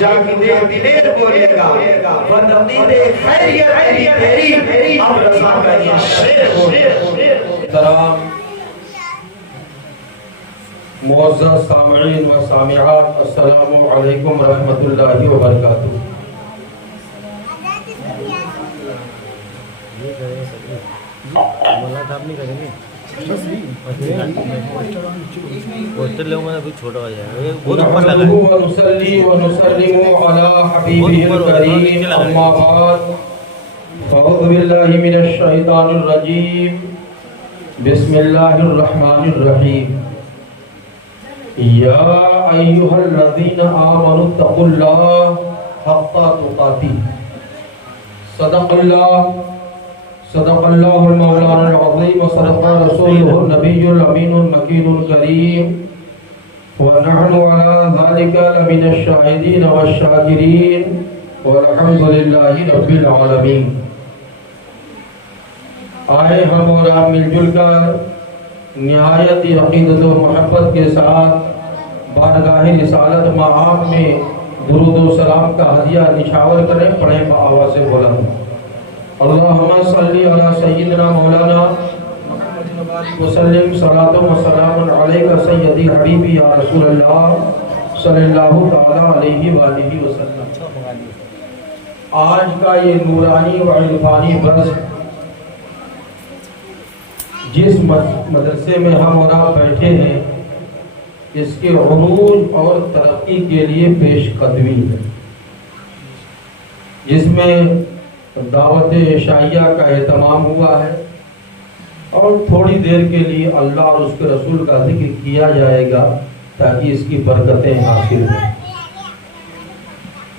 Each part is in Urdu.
جا کے دلیر بولے گا بدعقید خیریت تیری اب رضا کا یہ شعر بولے محترم معزز سامعین و سامعات، السلام علیکم ورحمۃ اللہ وبرکاتہ۔ ونصلي ونسلم على حبيبه الكريم، أما بعد، أعوذ بالله من الشيطان الرجيم، بسم الله الرحمن الرحيم، يا أيها الذين آمنوا اتقوا الله حق تقاته، صدق الله المولانا العظيم، وصدق رسوله النبي الأمين المكين الكريم، ونحن على ذلك لمن الشاهدين والشاكرين، والحمد لله رب العالمين۔ آئے ہم اور آپ مل جل کر نہایت عقیدت و محبت کے ساتھ بارگاہ رسالت مآب میں درود و سلام کا ہدیہ نشاور کریں۔ پڑھیں بآواز بلند، اللہم صلی علی سیدنا مولانا وسلم صلاۃ و سلام علیک سیدی حبیبی یا رسول اللہ صلی اللہ تعالی علیہ وآلہ وسلم۔ آج کا یہ نورانی و عرفانی برس جس مدرسے میں ہم اور آپ بیٹھے ہیں، اس کے عروج اور ترقی کے لیے پیش قدمی ہے، جس میں دعوت عشائیہ کا اہتمام ہوا ہے اور تھوڑی دیر کے لیے اللہ اور اس کے رسول کا ذکر کیا جائے گا تاکہ اس کی برکتیں حاصل ہوں۔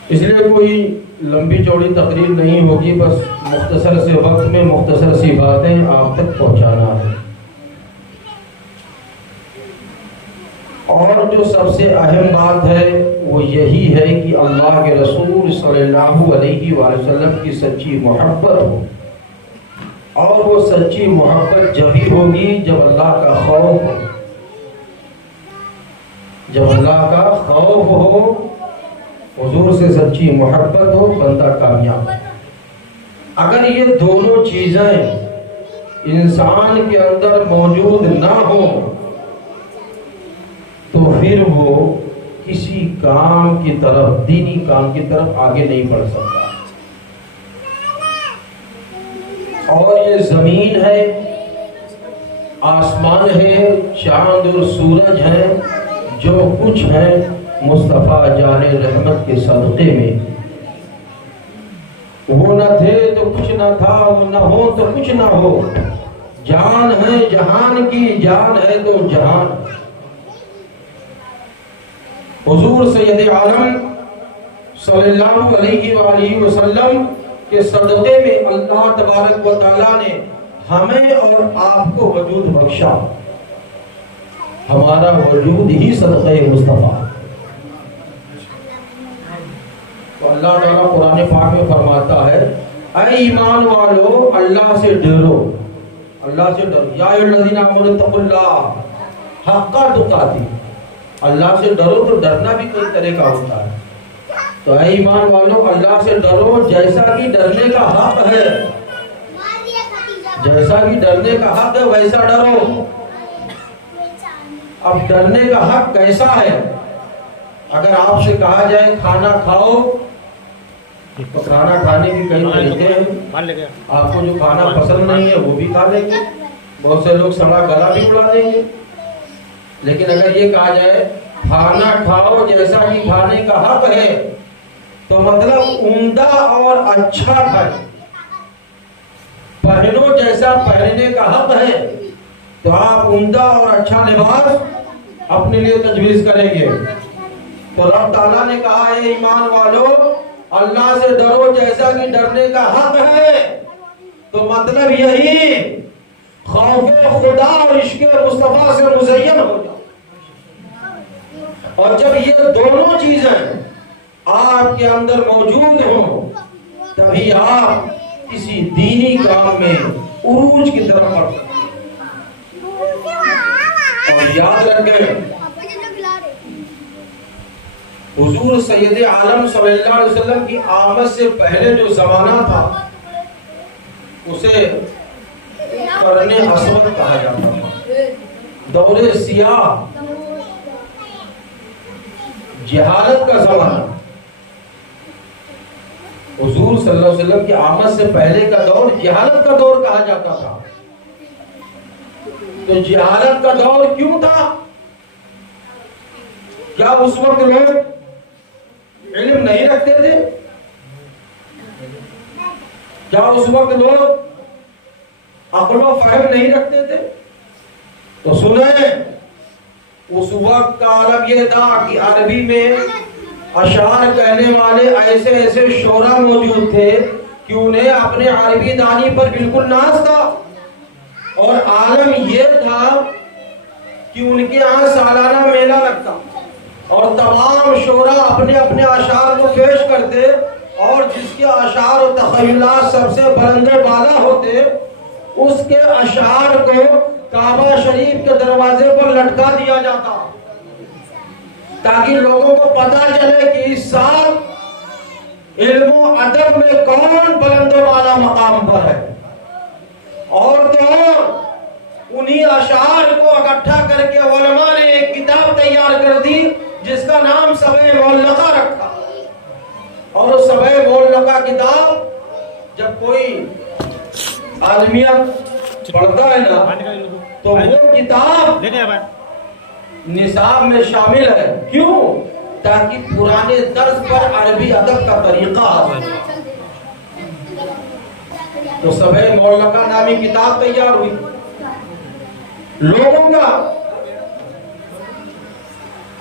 اس لیے کوئی لمبی چوڑی تقریر نہیں ہوگی، بس مختصر سے وقت میں مختصر سی باتیں آپ تک پہنچانا ہے۔ اور جو سب سے اہم بات ہے وہ یہی ہے کہ اللہ کے رسول صلی اللہ علیہ وآلہ وسلم کی سچی محبت ہو، اور وہ سچی محبت جبھی ہوگی جب اللہ کا خوف ہو۔ جب اللہ کا خوف ہو، حضور سے سچی محبت ہو، بندہ کامیاب۔ اگر یہ دونوں چیزیں انسان کے اندر موجود نہ ہوں تو پھر وہ کسی کام کی طرف، دینی کام کی طرف آگے نہیں بڑھ سکتا۔ اور یہ زمین ہے، آسمان ہے، چاند اور سورج ہے، جو کچھ ہے مصطفیٰ جان رحمت کے صدقے میں۔ وہ نہ تھے تو کچھ نہ تھا، وہ نہ ہو تو کچھ نہ ہو، جان ہے جہان کی، جان ہے تو جہان۔ حضور سید عالم صلی اللہ علیہ وآلہ وسلم کے صدقے میں اللہ تبارک و تعالیٰ نے ہمیں اور آپ کو وجود بخشا۔ ہمارا وجود ہی صدقہ مصطفیٰ۔ تو اللہ تعالیٰ قرآن پاک میں فرماتا ہے، اے ایمان والو اللہ سے ڈرو، اللہ سے ڈرو، یا ایھا الذین آمنوا اتقوا اللہ حق تقاتہ۔ اللہ سے ڈرو تو ڈرنا بھی کوئی طرح کا ہوتا ہے۔ تو اے ایمان والو اللہ سے ڈرو جیسا کہ ڈرنے کا حق ہے، جیسا کہ ڈرنے کا حق ہے ویسا ڈرو۔ اب ڈرنے کا حق کیسا ہے؟ اگر آپ سے کہا جائے کھانا کھاؤ تو کھانا کھانے کی کئی طریقے ہیں۔ آپ کو جو کھانا پسند نہیں ہے وہ بھی کھا لیں گے، بہت سے لوگ سڑا گلا بھی اڑا دیں گے۔ لیکن اگر یہ کہا جائے کھانا کھاؤ جیسا کہ کھانے کا حق ہے تو مطلب عمدہ اور اچھا کھائیں، پہنو جیسا پہننے کا حق ہے تو آپ عمدہ اور اچھا لباس اپنے لیے تجویز کریں گے۔ تو رب تعالیٰ نے کہا ہے ایمان والو اللہ سے ڈرو جیسا کہ ڈرنے کا حق ہے، تو مطلب یہی خوف خدا اور عشق مصطفیٰ سے مزین ہو جاؤ۔ اور جب یہ دونوں چیزیں آپ کے اندر موجود ہوں تبھی آپ کسی دینی کام میں عروج کی طرف بڑھ سکتے ہیں۔ اور یاد رکھیں حضور سید عالم صلی اللہ علیہ وسلم کی آمد سے پہلے جو زمانہ تھا اسے قرن اسود کہا جاتا تھا، دور سیاہ، جہالت کا زمانہ۔ حضور صلی اللہ علیہ وسلم کی آمد سے پہلے کا دور جہالت کا دور کہا جاتا تھا۔ تو جہالت کا دور کیوں تھا؟ کیا اس وقت لوگ علم نہیں رکھتے تھے؟ کیا اس وقت لوگ عقل و فہم نہیں رکھتے تھے؟ تو سنیں، اس وقت کا عالم یہ تھا کہ عربی میں اشعار کہنے والے ایسے ایسے شعراء موجود تھے کہ انہیں اپنے عربی دانی پر بالکل ناز تھا، اور عالم یہ تھا کہ ان کے یہاں سالانہ میلہ لگتا اور تمام شعراء اپنے اپنے اشعار کو پیش کرتے، اور جس کے اشعار و تخیلات سب سے بلند و بالا ہوتے اس کے اشعار کو کعبہ شریف کے دروازے پر لٹکا دیا جاتا تاکہ لوگوں کو پتا چلے کہ اس سال علم و ادب میں کون بلند و بالا مقام پر ہے۔ اور تو انہی اشعار کو اکٹھا کر کے علماء نے ایک کتاب تیار کر دی جس کا نام سبع معلقہ رکھا، اور اس سبع معلقہ کتاب جب کوئی عالمیت پڑھتا ہے نا تو وہ کتاب نصاب میں شامل ہے۔ کیوں؟ تاکہ پرانے طرز پر عربی ادب کا طریقہ حاصل ہو۔ تو سبع معلقہ نامی کتاب تیار ہوئی۔ لوگوں کا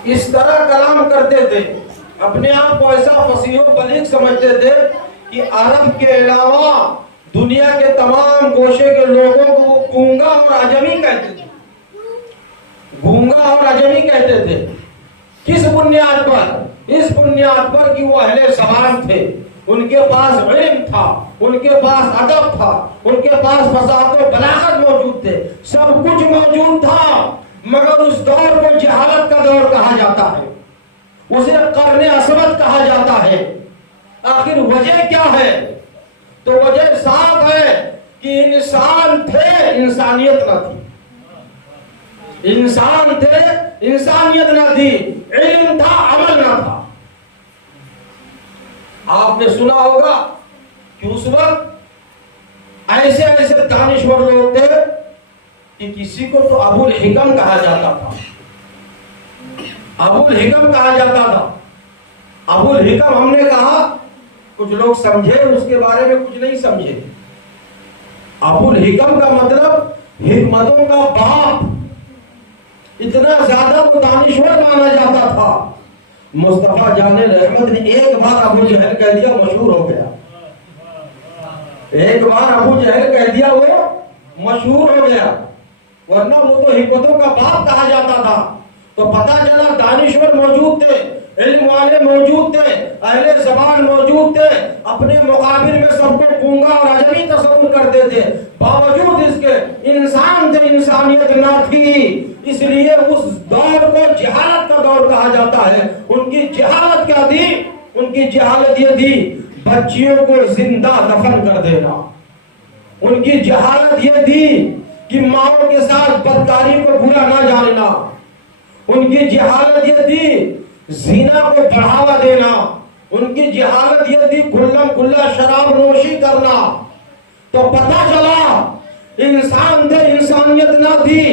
اس طرح کلام کرتے تھے، اپنے آپ کو ایسا فصیح و بلیغ سمجھتے تھے کہ عرب کے علاوہ دنیا کے تمام گوشے کے لوگوں کو وہ گونگا اور عجمی کہتے تھے، گونگا اور عجمی کہتے تھے۔ کس بنیاد پر؟ اس بنیاد پر کہ وہ اہل زبان تھے، ان کے پاس علم تھا، ان کے پاس ادب تھا، ان کے پاس فصاحت و بلاغت موجود تھے، سب کچھ موجود تھا، مگر اس دور کو جہالت کا دور کہا جاتا ہے، اسے قرن اسود کہا جاتا ہے۔ آخر وجہ کیا ہے؟ تو وجہ صاف ہے کہ انسان تھے، انسانیت نہ تھی۔ انسان تھے، انسانیت نہ تھی، علم تھا، عمل نہ تھا۔ آپ نے سنا ہوگا کہ اس وقت ایسے ایسے دانشور لوگ تھے کہ کسی کو تو ابو الحکم کہا جاتا تھا، ابو الحکم کہا جاتا تھا۔ ابو الحکم ہم نے کہا، کچھ لوگ سمجھے، اس کے بارے میں کچھ نہیں سمجھے۔ ابو الحکم کا مطلب حکمتوں کا باپ، اتنا زیادہ وہ دانشور مانا جاتا تھا۔ مصطفیٰ جان رحمت نے ایک بار ابو جہل کہہ دیا، مشہور ہو گیا۔ ایک بار ابو جہل کہہ دیا، وہ مشہور ہو گیا، ورنہ وہ تو حکمتوں کا باپ کہا جاتا تھا۔ تو پتہ چلا دانشور موجود تھے، علم والے موجود تھے، اہل زبان موجود تھے، اپنے مقابل میں سب کو گونگا اور عجمی تصور کرتے تھے، باوجود اس کے انسان تھے، انسانیت نہ تھی۔ اس لیے اس دور کو جہالت کا دور کہا جاتا ہے۔ ان کی جہالت کیا تھی؟ ان کی جہالت یہ تھی بچیوں کو زندہ دفن کر دینا۔ ان کی جہالت یہ تھی کہ ماؤں کے ساتھ بدکاری کو برا نہ جاننا۔ ان کی جہالت یہ تھی زنا کو بڑھاوا دینا۔ ان کی جہالت یہ تھی کھلم کھلا شراب نوشی کرنا۔ تو پتہ چلا انسان تھے، انسانیت نہ تھی۔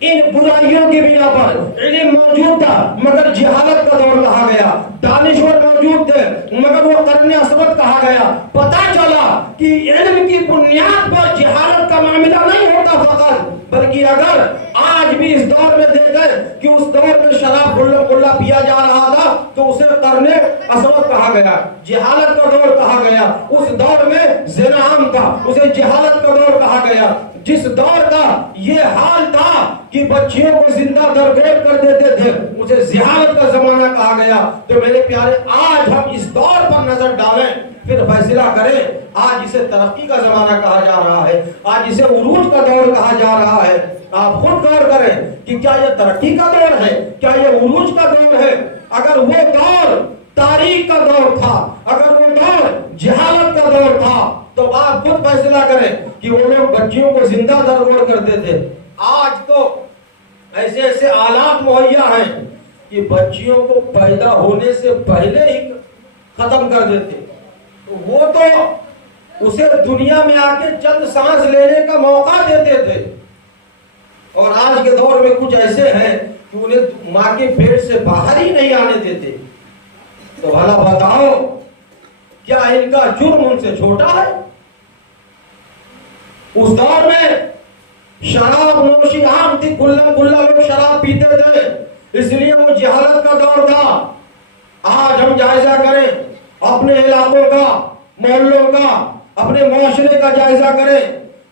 ان برائیوں کی بنا پر علم موجود تھا مگر جہالت کا دور کہا گیا، دانشور موجود تھے مگر وہ قرن اسود کہا گیا۔ پتہ چلا کہ علم کی بنیاد پر جہالت کا معاملہ نہیں ہوتا فقط، بلکہ اگر آج بھی اس دور میں دیکھیں کہ اس دور میں شراب کھلا کھلا پیا جا رہا تھا تو اسے قرن اسود کہا گیا، جہالت کا دور کہا گیا۔ اس دور میں زنا عام تھا، اسے جہالت کا دور کہا گیا۔ جس دور کا یہ حال تھا کہ بچیوں کو زندہ درگور کر دیتے تھے اسے جہالت کا زمانہ کہا گیا۔ تو میرے پیارے، آج ہم اس دور پر نظر ڈالیں، پھر فیصلہ کریں۔ آج اسے ترقی کا زمانہ کہا جا رہا ہے، آج اسے عروج کا دور کہا جا رہا ہے۔ آپ خود غور کریں کہ کیا یہ ترقی کا دور ہے، کیا یہ عروج کا دور ہے؟ اگر وہ دور تاریخ کا دور تھا، اگر وہ دور جہالت کا دور تھا، تو آپ خود فیصلہ کریں کہ وہ لوگ بچیوں کو زندہ درگور کرتے تھے۔ آج تو ایسے ایسے آلات مہیا ہیں کہ بچیوں کو پیدا ہونے سے پہلے ہی ختم کر دیتے، وہ تو اسے دنیا میں آ کے چند سانس لینے کا موقع دیتے تھے، اور آج کے دور میں کچھ ایسے ہیں کہ انہیں ماں کے پیٹ سے باہر ہی نہیں آنے دیتے۔ تو بھلا بتاؤ کیا ان کا جرم ان سے چھوٹا ہے؟ اس دور میں شراب نوشی عام تھی، کھلا لوگ شراب پیتے تھے، اس لیے وہ جہالت کا دور تھا۔ آج ہم جائزہ کریں اپنے علاقوں کا، محلوں کا، اپنے معاشرے کا جائزہ کریں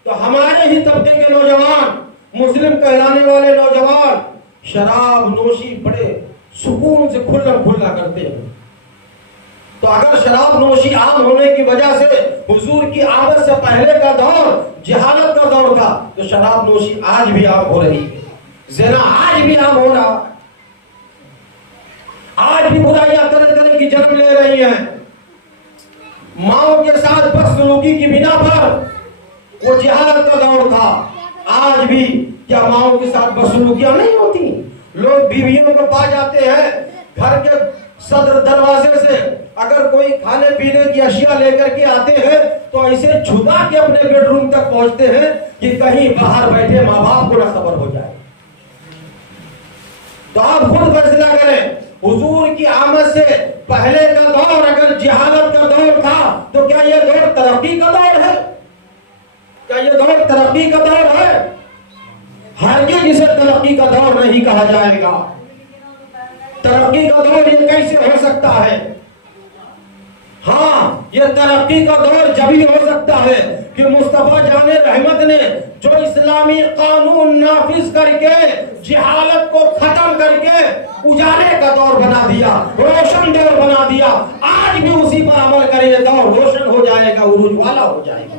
تو ہمارے ہی طبقے کے نوجوان، مسلم کہلانے والے نوجوان شراب نوشی بڑے سکون سے کھلا کرتے ہیں۔ تو اگر شراب نوشی عام ہونے کی وجہ سے حضور کی آمد سے پہلے کا دور جہالت کا دور تھا، تو شراب نوشی آج بھی عام ہو رہی ہے، زنا آج بھی عام ہو رہا، آج بھی برائیاں طرح طرح کی جنم لے رہی ہیں۔ ماؤں کے ساتھ بدسلوکی کی بنا پر وہ جہالت کا دور تھا، آج بھی کیا ماؤں کے ساتھ بدسلوکیاں نہیں ہوتی؟ لوگ بیویوں کو پا جاتے ہیں گھر کے صدر دروازے سے، اگر کوئی کھانے پینے کی اشیاء لے کر کے آتے ہیں تو ایسے چھپا کے اپنے بیڈ روم تک پہنچتے ہیں کہ کہیں باہر بیٹھے ماں باپ کو نہ خبر ہو جائے۔ تو آپ خود فیصلہ کریں، حضور کی آمد سے پہلے کا دور اگر جہالت کا دور تھا تو کیا یہ دور ترقی کا دور ہے؟ کیا یہ دور ترقی کا دور ہے؟ ہرگز اسے ترقی کا دور نہیں کہا جائے گا۔ ترقی کا دور یہ کیسے ہو سکتا ہے؟ ہاں، یہ ترقی کا دور جبھی ہو سکتا ہے کہ مصطفیٰ جان رحمت نے جو اسلامی قانون نافذ کر کے جہالت کو ختم کر کے اجالے کا دور بنا دیا، روشن دور بنا دیا، آج بھی اسی پر عمل کریں، یہ دور روشن ہو جائے گا، عروج والا ہو جائے گا۔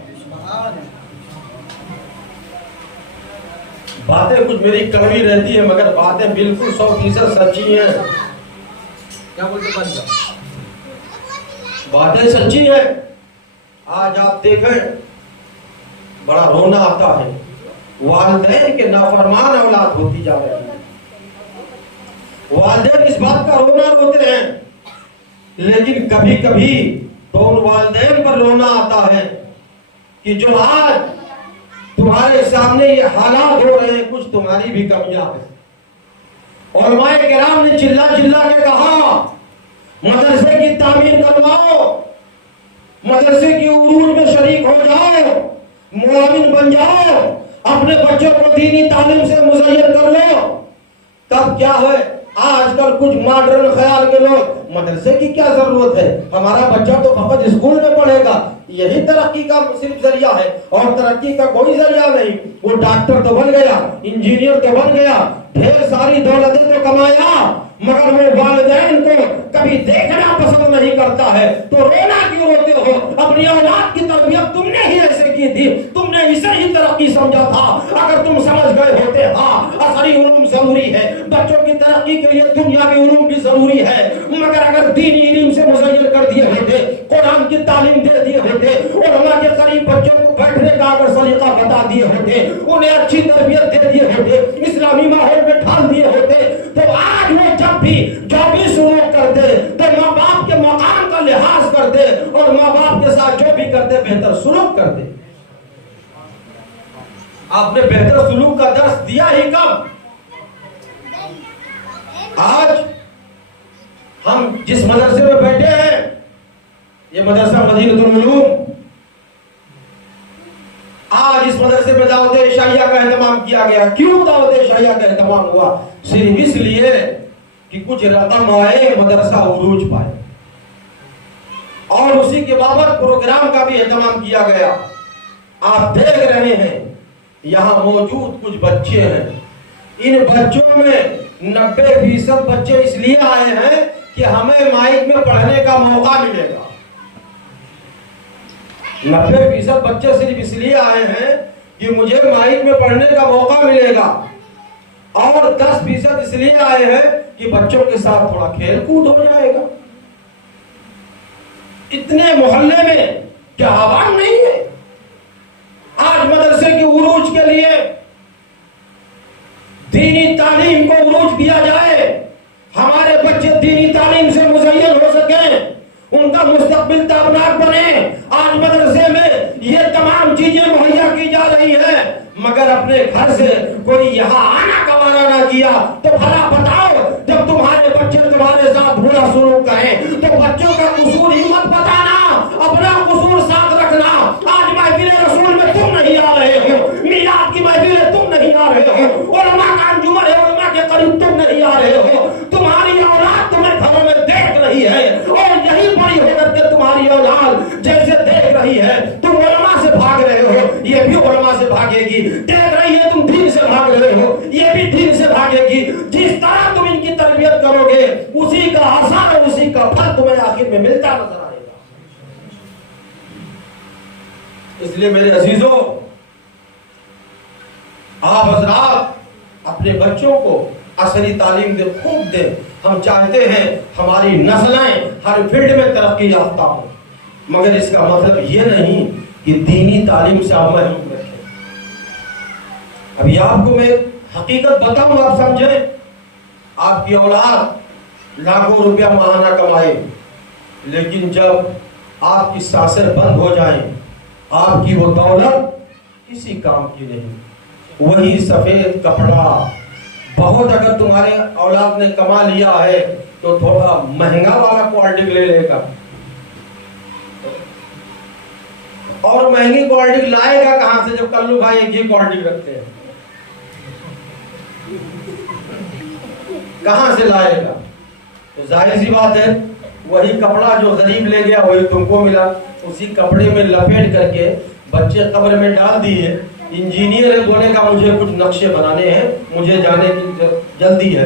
باتیں کچھ میری کڑوی رہتی ہیں مگر باتیں بالکل 100% سچی ہیں۔ کیا بولتے ہیں؟ باتیں سچی ہیں۔ آج آپ دیکھیں بڑا رونا آتا ہے، والدین کے نافرمان اولاد ہوتی جا رہی ہے۔ والدین اس بات کا رونا روتے ہیں، لیکن کبھی کبھی تو ان والدین پر رونا آتا ہے کہ جو آج تمہارے سامنے یہ حالات ہو رہے ہیں، کچھ تمہاری بھی کمیاں ہیں۔ علماء کرام نے چلا کے کہا مدرسے کی تعمیر کرواؤ، مدرسے کی عروج میں شریک ہو جاؤ، معاون بن جاؤ، اپنے بچوں کو دینی تعلیم سے مزین کر لو۔ تب کیا ہے، آج کل کچھ ماڈرن خیال کے لوگ مدرسے کی کیا ضرورت ہے، ہمارا بچہ تو فقط اسکول میں پڑھے گا، یہی ترقی کا صرف ذریعہ ہے اور ترقی کا کوئی ذریعہ نہیں۔ وہ ڈاکٹر تو بن گیا، انجینئر تو بن گیا، ڈھیر ساری دولتیں تو کمایا، مگر وہ والدین کو کبھی دیکھنا پسند نہیں کرتا ہے۔ تو رونا کیوں روتے ہو؟ اپنی اولاد کی تربیت تم نے ہی ایسے کی تھی، تم نے اسے ہی ترقی سمجھا تھا۔ اگر تم سمجھ گئے ہوتے ہاں عصری علوم ضروری ہے، بچوں کی ترقی کے لیے دنیاوی علوم بھی ضروری ہے، مگر اگر دینی علم سے مزین کر دیے ہوتے، قرآن کی تعلیم دے دیے ہوتے، علماء کے قریب بچوں کو بیٹھنے کا اگر سلیقہ بتا دیے ہوتے، انہیں اچھی تربیت دے دیے ہوتے، اسلامی ماحول میں ڈھال دیے ہوتے، تو آج وہ جب بھی جو بھی سلوک کرتے تو ماں باپ کے مقام کا لحاظ کرتے اور ماں باپ کے ساتھ جو بھی کرتے بہتر سلوک کرتے۔ آپ نے بہتر سلوک کا درس دیا ہی کب؟ آج ہم جس مدرسے میں بیٹھے ہیں، یہ مدرسہ مدینہ العلوم، آج اس مدرسے میں دعوت عشائیہ کا اہتمام کیا گیا۔ کیوں دعوت عشائیہ کا اہتمام ہوا؟ صرف اس لیے کہ کچھ رقم آئے، مدرسہ عروج پائے، اور اسی کے بابت پروگرام کا بھی اہتمام کیا گیا۔ آپ دیکھ رہے ہیں یہاں موجود کچھ بچے ہیں، ان بچوں میں 90% بچے اس لیے آئے ہیں کہ ہمیں مائک میں پڑھنے کا موقع ملے گا۔ 90% بچے صرف اس لیے آئے ہیں کہ مجھے مائک میں پڑھنے کا موقع ملے گا، اور 10% اس لیے آئے ہیں کہ بچوں کے ساتھ تھوڑا کھیل کود ہو جائے گا. اتنے محلے میں کیا عوام نہیں ہے؟ آج مدرسے کے عروج کے لیے دینی تعلیم کو عروج دیا جائے، ہمارے بچے دینی تعلیم سے مزین ہو سکیں، ان کا مستقبل تابناک بنے. آج مدرسے میں یہ تمام چیزیں مہیا کی جا رہی ہیں، مگر اپنے گھر سے کوئی یہاں آنا گوارا نہ کیا. تو بھلا بتاؤ، جب تمہارے بچے تمہارے ساتھ برا سلوک کریں تو بچوں کا قصور ہی مت بتانا، اپنا قصور ساتھ رکھنا. آج محفل رسول میں تم نہیں آ رہے ہو، میلاد کی محفل تم نہیں آ رہے ہو، علماء کا انجمن ہے علماء کے قریب تم نہیں آ رہے ہو. تمہاری اولاد تمہیں گھروں میں دیکھ رہی ہے، اور یہی بڑی ہو کر کے تمہاری اولاد جیسے دیکھ رہی ہے تم علماء سے بھاگ رہے ہو، یہ بھی علماء سے بھاگے گی. دیکھ رہی ہے تم دین سے بھاگ رہے ہو، یہ بھی دین سے بھاگے گی. جس طرح تم ان کی تربیت کرو گے اسی کا اثر اور اسی کا پھل تمہیں آخر میں ملتا نظر آئے گا. اس لیے میرے عزیزوں، آپ حضرات اپنے بچوں کو عصری تعلیم دے، خوب دیں. ہم چاہتے ہیں ہماری نسلیں ہر فیلڈ میں ترقی یافتہ ہوں، مگر اس کا مطلب یہ نہیں کہ دینی تعلیم سے آپ محروم رکھیں. ابھی آپ کو میں حقیقت بتاؤں، آپ سمجھیں. آپ کی اولاد لاکھوں روپیہ ماہانہ کمائے، لیکن جب آپ کی سانسیں بند ہو جائیں آپ کی وہ دولت کسی کام کی نہیں. وہی سفید کپڑا بہت اگر تمہارے اولاد نے کما لیا ہے تو تھوڑا مہنگا والا کوالٹی لے لے گا، اور مہنگی کوالٹی لائے گا کہاں سے جب کلو بھائی ایک ہی کوالٹی رکھتے ہیں؟ کہاں سے لائے گا؟ تو ظاہر سی بات ہے وہی کپڑا جو غریب لے گیا وہی تم کو ملا. اسی کپڑے میں لپیٹ کر کے بچے قبر میں ڈال دیے. انجینئر ہے، بولے گا مجھے کچھ نقشے بنانے ہیں، مجھے جانے کی جلدی ہے.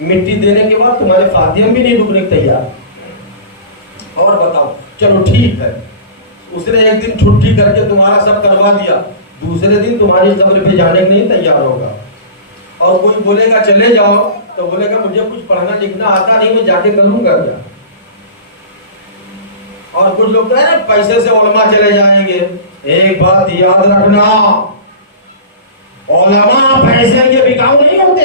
مٹی دینے کے بعد تمہارے فاتحہ بھی نہیں رکنے تیار. اور بتاؤ، چلو ٹھیک ہے، اس نے ایک دن چھٹی کر کے تمہارا سب کروا دیا، دوسرے دن تمہاری قبر پہ جانے کے نہیں تیار ہوگا. اور کوئی بولے گا چلے جاؤ تو بولے گا مجھے کچھ پڑھنا لکھنا آتا نہیں، میں جا کے کروں گا کیا. اور کچھ لوگ تو ہے نا پیسے سے علماء چلے جائیں گے. ایک بات یاد رکھنا، علماء پیسے کے بکاؤ نہیں ہوتے.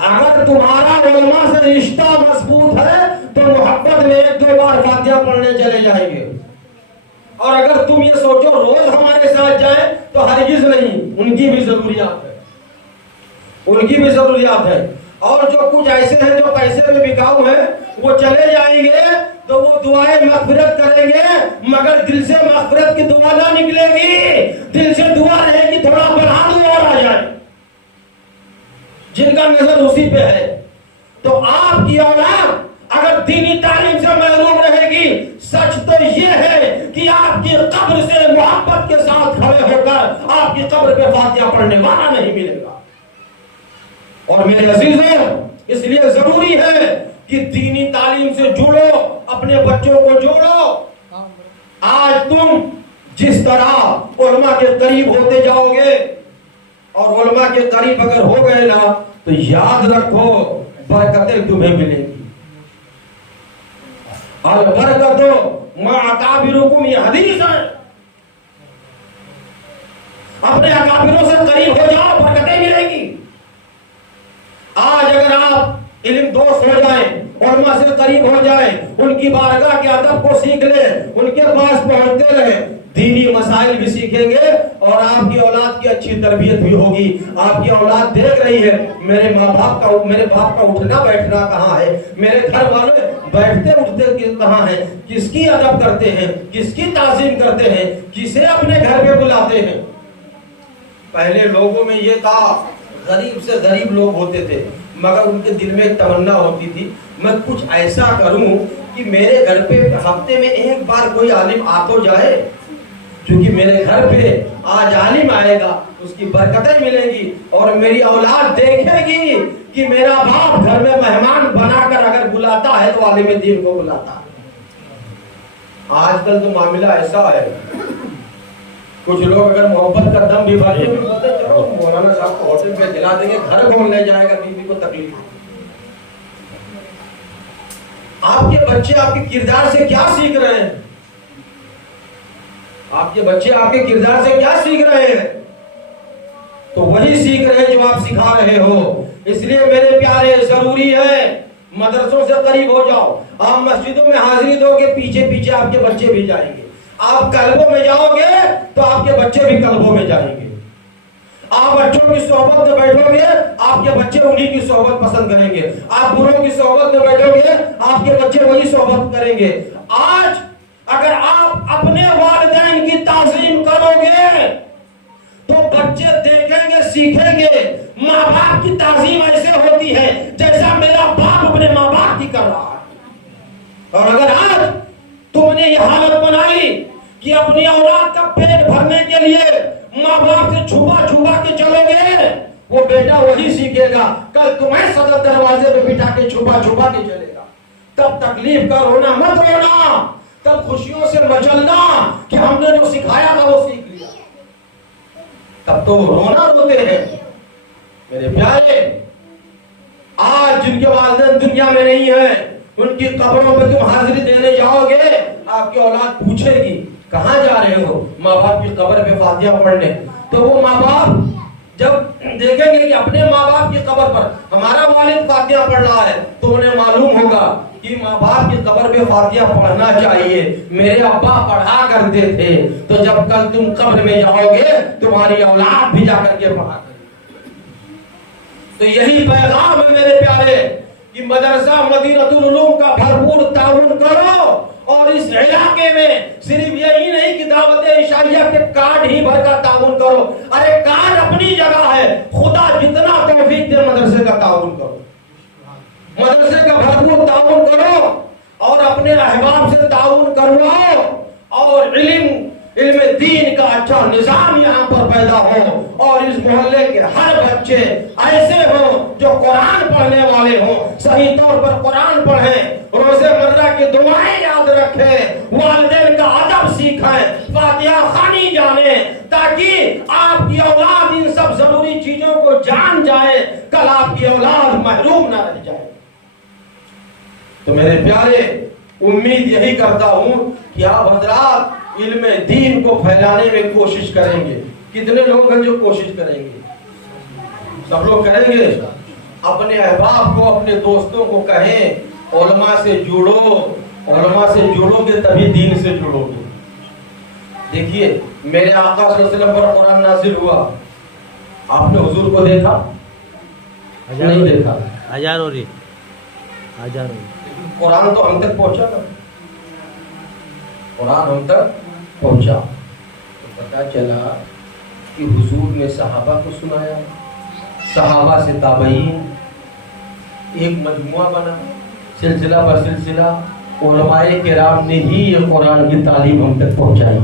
اگر تمہارا علماء سے رشتہ مضبوط ہے تو محبت میں ایک دو بار فاتحہ پڑھنے چلے جائیں گے. اور اگر تم یہ سوچو روز ہمارے ساتھ جائیں تو ہرگز نہیں، ان کی بھی ضروریات ہے، ان کی بھی ضروریات ہے. اور جو کچھ ایسے ہیں جو پیسے میں بکاؤ ہیں وہ چلے جائیں گے تو وہ دعائیں مغفرت کریں گے، مگر دل سے مغفرت کی دعا نہ نکلے گی. دل سے دعا رہے گی تھوڑا بڑھا دو اور آ جائے، جن کا نظر اسی پہ ہے. تو آپ کی اولاد اگر دینی تعلیم سے محروم رہے گی، سچ تو یہ ہے کہ آپ کی قبر سے محبت کے ساتھ کھڑے ہو کر آپ کی قبر پہ فاتحہ پڑھنے والا نہیں ملے گا. اور میرے عزیزوں، اس لیے ضروری ہے کہ دینی تعلیم سے جڑو، اپنے بچوں کو جوڑو. آج تم جس طرح علماء کے قریب ہوتے جاؤ گے، اور علماء کے قریب اگر ہو گئے نا تو یاد رکھو برکتیں تمہیں ملیں گی. البرکت مع اکابرکم، یہ حدیث ہے. اپنے اکابروں سے قریب ہو جاؤ، برکتیں ملیں گی. آج اگر آپ علم دوست ہو جائیں، علماء سے قریب ہو جائیں، ان کی بارگاہ کے ادب کو سیکھ لیں، ان کے پاس پہنچتے رہیں، دینی مسائل بھی سیکھیں گے اور آپ کی اولاد کی اچھی تربیت بھی ہوگی. آپ کی اولاد دیکھ رہی ہے میرے باپ کا اٹھنا بیٹھنا کہاں ہے، میرے گھر والے بیٹھتے اٹھتے کہاں ہیں، کس کی ادب کرتے ہیں، کس کی تعظیم کرتے ہیں، کسے اپنے گھر پہ بلاتے ہیں. پہلے لوگوں میں یہ تھا، غریب سے غریب لوگ ہوتے تھے مگر ان کے دل میں ایک تمنا ہوتی تھی میں کچھ ایسا کروں کہ میرے گھر پہ ہفتے میں ایک بار کوئی عالم آ تو جائے، کیونکہ میرے گھر پہ آج عالم آئے گا اس کی برکتیں ملیں گی اور میری اولاد دیکھے گی کہ میرا باپ گھر میں مہمان بنا کر اگر بلاتا ہے تو عالم دین کو بلاتا ہے. آج کل تو معاملہ ایسا ہے، کچھ لوگ اگر محبت کا دم بھی بھرتے ہیں، مولانا صاحب کو ہوٹل پہ دلا دیں گے، گھر کون لے جائے گا، بیوی کو تکلیف. آپ کے بچے آپ کے کردار سے کیا سیکھ رہے ہیں؟ آپ کے بچے آپ کے کردار سے کیا سیکھ رہے ہیں؟ تو وہی سیکھ رہے ہیں جو آپ سکھا رہے ہو. اس لیے میرے پیارے ضروری ہے مدرسوں سے قریب ہو جاؤ. آپ مسجدوں میں حاضری دو گے، پیچھے پیچھے آپ کے بچے بھی جائیں گے. آپ کلبوں میں جاؤ گے تو آپ کے بچے بھی کلبوں میں جائیں گے. آپ بچوں کی صحبت میں بیٹھو گے، آپ کے بچے انہی کی صحبت پسند کریں گے. آپ بروں کی صحبت میں بیٹھو گے، آپ کے بچے وہی صحبت کریں گے. آج اگر آپ اپنے والدین کی تعظیم کرو گے تو بچے دیکھیں گے، سیکھیں گے. ماں باپ کی تعظیم ایسے ہوتی ہے جیسا میرا باپ اپنے ماں باپ کی کر رہا ہے. اور اگر آج تم نے یہ حالت بنائی کہ اپنی اولاد کا پیٹ بھرنے کے لیے ماں باپ سے چھپا چھپا کے چلو گے، وہ بیٹا وہی سیکھے گا. کل تمہیں صدر دروازے پہ بٹھا کے چھپا چھپا کے چلے گا. تب تکلیف کا رونا مت رونا، تب خوشیوں سے مچلنا کہ ہم نے جو سکھایا تھا وہ سیکھ لیا. تب تو رونا روتے ہیں. میرے پیارے، آج جن کے والدین دنیا میں نہیں ہیں ان کی قبروں پہ تم حاضری دینے جاؤ گے، آپ کی اولاد پوچھے گی کہاں جا رہے ہو؟ ماں باپ کی قبر پہ فاتحہ پڑھنے. تو وہ ماں باپ جب دیکھیں گے کہ اپنے ماں باپ کی قبر پر ہمارا والد فاتحہ پڑھ رہا ہے تو انہیں معلوم ہوگا کہ ماں باپ کی قبر پہ فاتحہ پڑھنا چاہیے، میرے ابا پڑھا کرتے تھے. تو جب کل تم قبر میں جاؤ گے تمہاری اولاد بھی جا کر کے پڑھا کرے. تو یہی پیغام ہے میرے پیارے کہ مدرسہ مدینۃ العلوم کا بھرپور تعاون کرو. اور اس علاقے میں صرف یہی نہیں کہ دعوت عشائیہ کے کارڈ ہی بھر کا تعاون کرو. ارے کارڈ اپنی جگہ ہے، خدا جتنا توفیق دے مدرسے کا تعاون کرو، مدرسے کا بھرپور تعاون کرو اور اپنے احباب سے تعاون کرواؤ. اور علم دین کا اچھا نظام یہاں پر پیدا ہو اور اس محلے کے ہر بچے ایسے ہوں جو قرآن پڑھنے والے ہوں، صحیح طور پر قرآن پڑھیں، روزے مرہ کی دعائیں یاد رکھیں، والدین کا ادب سیکھیں، فاتحہ خوانی جانیں، تاکہ آپ کی اولاد ان سب ضروری چیزوں کو جان جائے، کل آپ کی اولاد محروم نہ رہ جائے. تو میرے پیارے، امید یہی کرتا ہوں کہ آپ حضرات علم دین کو پھیلانے میں کوشش کریں گے. کتنے لوگ ہیں جو کوشش کریں گے؟ سب لوگ کریں گے. اپنے احباب کو، اپنے دوستوں کو کہیں علماء سے جڑو. علماء سے جڑو گے تبھی دین سے جڑو گے. دیکھیے میرے آقا صلی اللہ علیہ وسلم پر قرآن نازل ہوا، آپ نے حضور کو دیکھا؟ نہیں دیکھا. قرآن تو ہم تک پہنچا نا، قرآن ہم تک پہنچا تو پتا چلا کہ حضور نے صحابہ کو سنایا، صحابہ سے تابعین، ایک مجموعہ بنا، سلسلہ پر سلسلہ علماء کرام نے ہی یہ قرآن کی تعلیم ہم تک پہنچائی.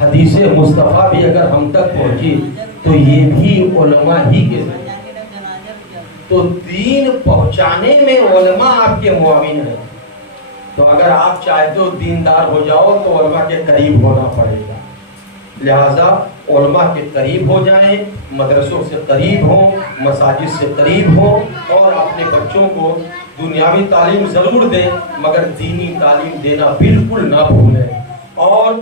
حدیث مصطفیٰ بھی اگر ہم تک پہنچی تو یہ بھی علماء ہی کے ذریعے. تو دین پہنچانے میں علماء آپ کے معاون ہیں. تو اگر آپ چاہتے ہو دیندار ہو جاؤ تو علماء کے قریب ہونا پڑے گا. لہذا علماء کے قریب ہو جائیں، مدرسوں سے قریب ہوں، مساجد سے قریب ہوں، اور اپنے بچوں کو دنیاوی تعلیم ضرور دیں مگر دینی تعلیم دینا بالکل نہ بھولیں. اور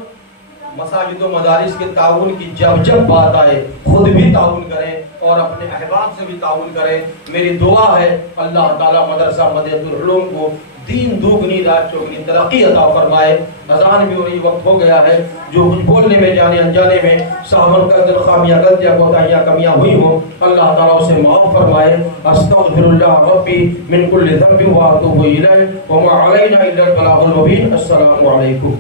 مساجد و مدارس کے تعاون کی جب بات آئے خود بھی تعاون کریں اور اپنے احباب سے بھی تعاون کریں. میری دعا ہے اللہ تعالیٰ مدرسہ مدینۃ العلوم کو دین دوگنی رات چوگنی ترقی عطا فرمائے. اذان بھی ہو رہی، وقت ہو گیا ہے. جو کچھ بولنے میں جانے انجانے میں صاحبن کا دل خامیاں غلطیاں کوتاہیاں کمیاں ہوئی ہوں اللہ تعالیٰ اسے معاف فرمائے. استغفر اللہ ربی من کل ذنب واتوب الیہ وما علینا الا البلاغ المبین. السلام علیکم.